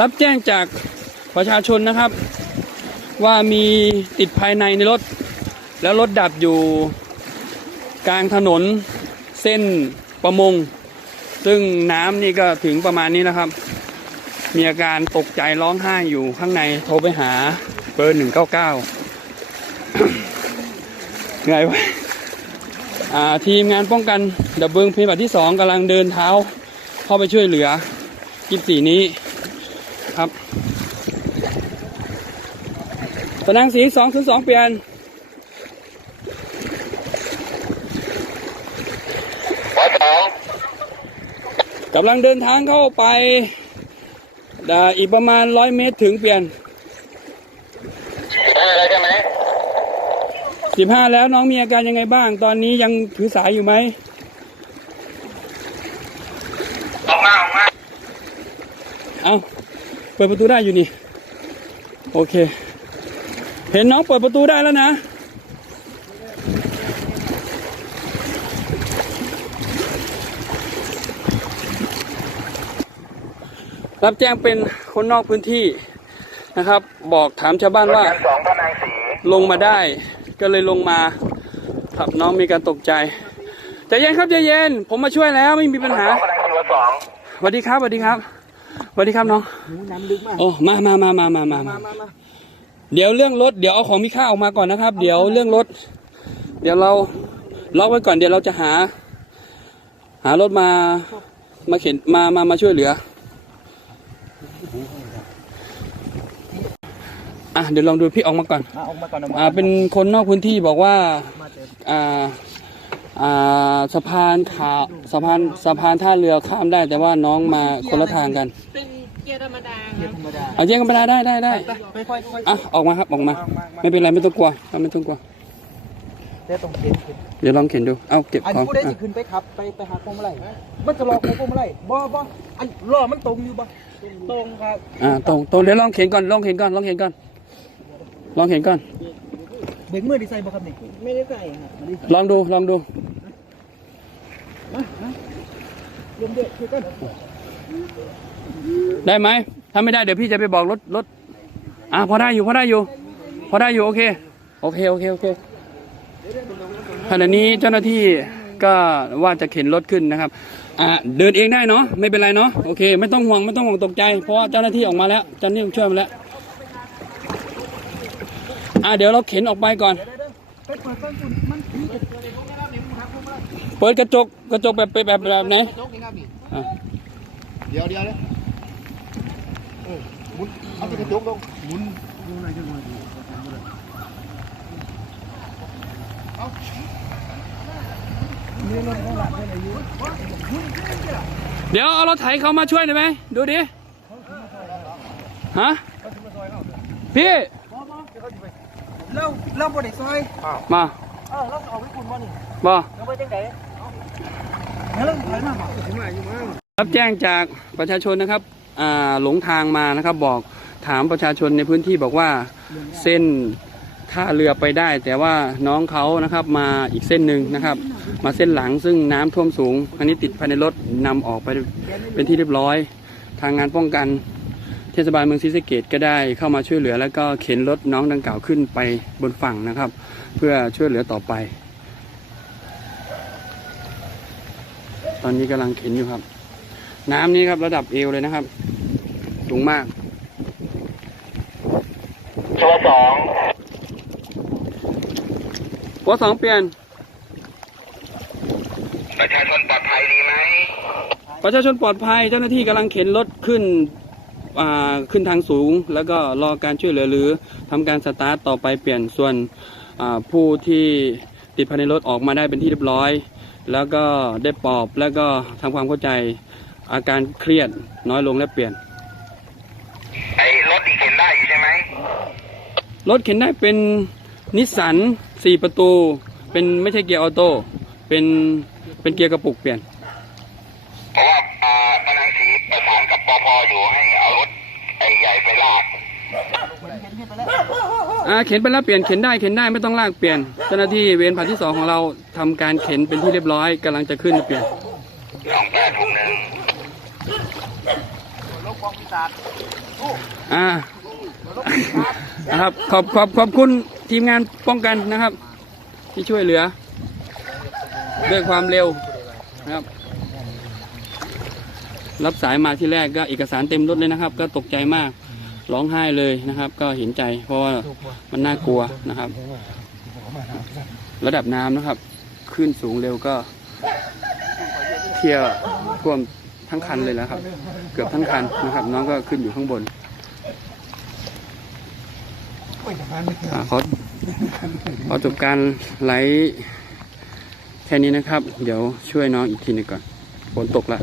รับแจ้งจากประชาชนนะครับ ว่ามีติดภายในในรถ แล้วรถดับอยู่กลางถนนเส้นประมง ซึ่งน้ำนี่ก็ถึงประมาณนี้นะครับ มีอาการตกใจร้องไห้อยู่ข้างในโทรไปหาเบอร์หนึ่งเก้าเก้าไงวะอ่าทีมงานป้องกันดับเบิลเพลบัตที่สองกำลังเดินเท้าเข้าไปช่วยเหลือกิบสีนี้ ครับตารางสีสองถึงสองเปลี่ยนหัวสองกำลังเดินทางเข้าไปอ่าอีกประมาณร้อยเมตรถึงเปลี่ยนได้แล้วใช่ไหมสิบห้าแล้วน้องมีอาการยังไงบ้าง ตอนนี้ยังถือสายอยู่ไหมออกมาออกมา เอา เปิดประตูได้อยู่นี่ โอเค เห็นน้องเปิดประตูได้แล้วนะ รับแจ้งเป็นคนนอกพื้นที่นะครับ บอกถามชาวบ้านว่า สองพระนางสีลงมาได้ ก็เลยลงมาครับน้องมีการตกใจใจเย็นครับใจเย็น ผมมาช่วยแล้วไม่มีปัญหาสองพระนางสีหัวสอง สวัสดีครับสวัสดีครับ สวัสดีครับน้องน้ำลึกมากโอ้มามามามามามามามามาเดี๋ยวเรื่องรถเดี๋ยวเอาของมีค่าออกมาก่อนนะครับ เดี๋ยวเรื่องรถ เดี๋ยวเราล็อกไว้ก่อนเดี๋ยวเราจะหา หารถมา มาเข็นมามามาช่วยเหลืออะเดี๋ยวลองดูพี่ออกมาก่อนมาออกมาก่อนออกมาอ่าเป็นคนนอกพื้นที่บอกว่ามาเจออ่าอ่า สะพานขาวสะพานสะพานท่าเรือข้ามได้ แต่ว่าน้องมาคนละทางกันเป็นเกียร์ธรรมดาคเกียรับร์ธรรมดาเอาแจ้งกันไปได้ได้ได้ได้ไปค่อยค่อยอะออกมาครับออกมา ไม่เป็นไรไม่ต้องกลัวครับไม่ต้องกลัวเดี๋ยวต้องเข็นขึ้นเดี๋ยวลองเข็นดูเอาเก็บอันของผู้ได้อะสิขึ้นไปขับไปไปหาพวงมาลัยมันจะรอพวงมาลัยบ่บ่อันล้อมันตรงอยู่บ่ตรงครับอ่าตรงตรงเดี๋ยวลองเข็นก่อนลองเข็นก่อนลองเข็นก่อนลองเข็นก่อน เบรกมือดีไซน์บ่ครับนี่ไม่ได้ใส่ครับไม่ได้ลองดูลองดูลมเดือดคือกันได้ไหมถ้าไม่ได้เดี๋ยวพี่จะไปบอกรถรถอะพอได้อยู่พอได้อยู่ พอได้อยู่โอเค โอเคโอเคโอเคขณะนี้เจ้าหน้าที่ก็ว่าจะเข็นรถขึ้นนะครับ อ่าเดินเองได้เนาะไม่เป็นไรเนาะโอเค ไม่ต้องห่วงไม่ต้องห่วงตกใจ เพราะว่าเจ้าหน้าที่ออกมาแล้วเจ้าหน้าที่ช่วยมาแล้ว อ่าเดี๋ยวเราเข็นออกไปก่อน ไปเปิดต้นทุนมันผีเเปิดกระจกกระจกแบบแบบแบบไหนจกนี่ครับนี่อะเดี๋ยวเดี๋ยวเลยเออหมุนเอาที่กระจกลงหมุนลงไหนจะมาดูนี่รถข้างหลังอะไรอยู่เดี๋ยวเอารถไถเขามาช่วยหน่อยไหมดูดิฮะพี่ เราเราบริซอยมาเออเราเอาไว้คุณบ่นี่บอเราไปจังไดงั้นเราถอยมาบ่ผมมาอยู่มารับแจ้งจากประชาชนนะครับอ่าหลงทางมานะครับบอกถามประชาชนในพื้นที่บอกว่าเส้นท่าเรือไปได้ แต่ว่าน้องเขานะครับมาอีกเส้นหนึ่งนะครับ มาเส้นหลังซึ่งน้ำท่วมสูง อันนี้ติดภายในรถนำออกไปเป็นที่เรียบร้อย ทางงานป้องกัน เทศบาลเมืองศรีสะเกดก็ได้เข้ามาช่วยเหลือ แล้วก็เข็นรถน้องดังกล่าวขึ้นไปบนฝั่งนะครับ เพื่อช่วยเหลือต่อไป ตอนนี้กำลังเข็นอยู่ครับ น้ำนี้ครับระดับเอวเลยนะครับ สูงมากตัวสองหัวสองเปลี่ยน ประชาชนปลอดภัยดีไหมประชาชนปลอดภัยเจ้าหน้าที่กำลังเข็นรถขึ้นอ่า ขึ้นทางสูง แล้วก็รอการช่วยเหลือหรือทำการสตาร์ทต่อไปเปลี่ยนส่วนอ่าผู้ที่ติดภายในรถออกมาได้เป็นที่เรียบร้อย แล้วก็ได้ปลอบแล้วก็ทำความเข้าใจอาการเครียดน้อยลงและเปลี่ยนไอ้รถอีกเข็นได้อยู่ใช่ไหมรถเข็นได้เป็นนิสสันสี่ประตู เป็นไม่ใช่เกียร์ออโต้เป็นเป็นเกียร์กระปุกเปลี่ยน เพราะว่าอ่าพระนางสีประสานกับปพอยู่ให้เอารถไอ้ใหญ่ไปลาก อ่าเข็นไปแล้วเปลี่ยนเข็นได้เข็นได้ไม่ต้องลากเปลี่ยน เจ้าหน้าที่เวรผ่านที่สองของเราทำการเข็นเป็นที่เรียบร้อยกำลังจะขึ้นเปลี่ยนสองแปดหกหนึ่งอ่านะครับขอบขอบขอบคุณทีมงานป้องกันนะครับ ที่ช่วยเหลือ ด้วยความเร็วนะครับ รับสายมาที่แรกก็เอกสารเต็มรถเลยนะครับ ก็ตกใจมาก ร้องไห้เลยนะครับ ก็เห็นใจ เพราะว่ามันน่ากลัวนะครับ ระดับน้ำนะครับขึ้นสูงเร็วก็เที่ยวท่วมทั้งคันเลยแล้วครับ เกือบทั้งคันนะครับ น้องก็ขึ้นอยู่ข้างบนขอขอจบการไลฟ์แค่นี้นะครับ เดี๋ยวช่วยน้องอีกทีหนึงก่อนฝนตกแล้ว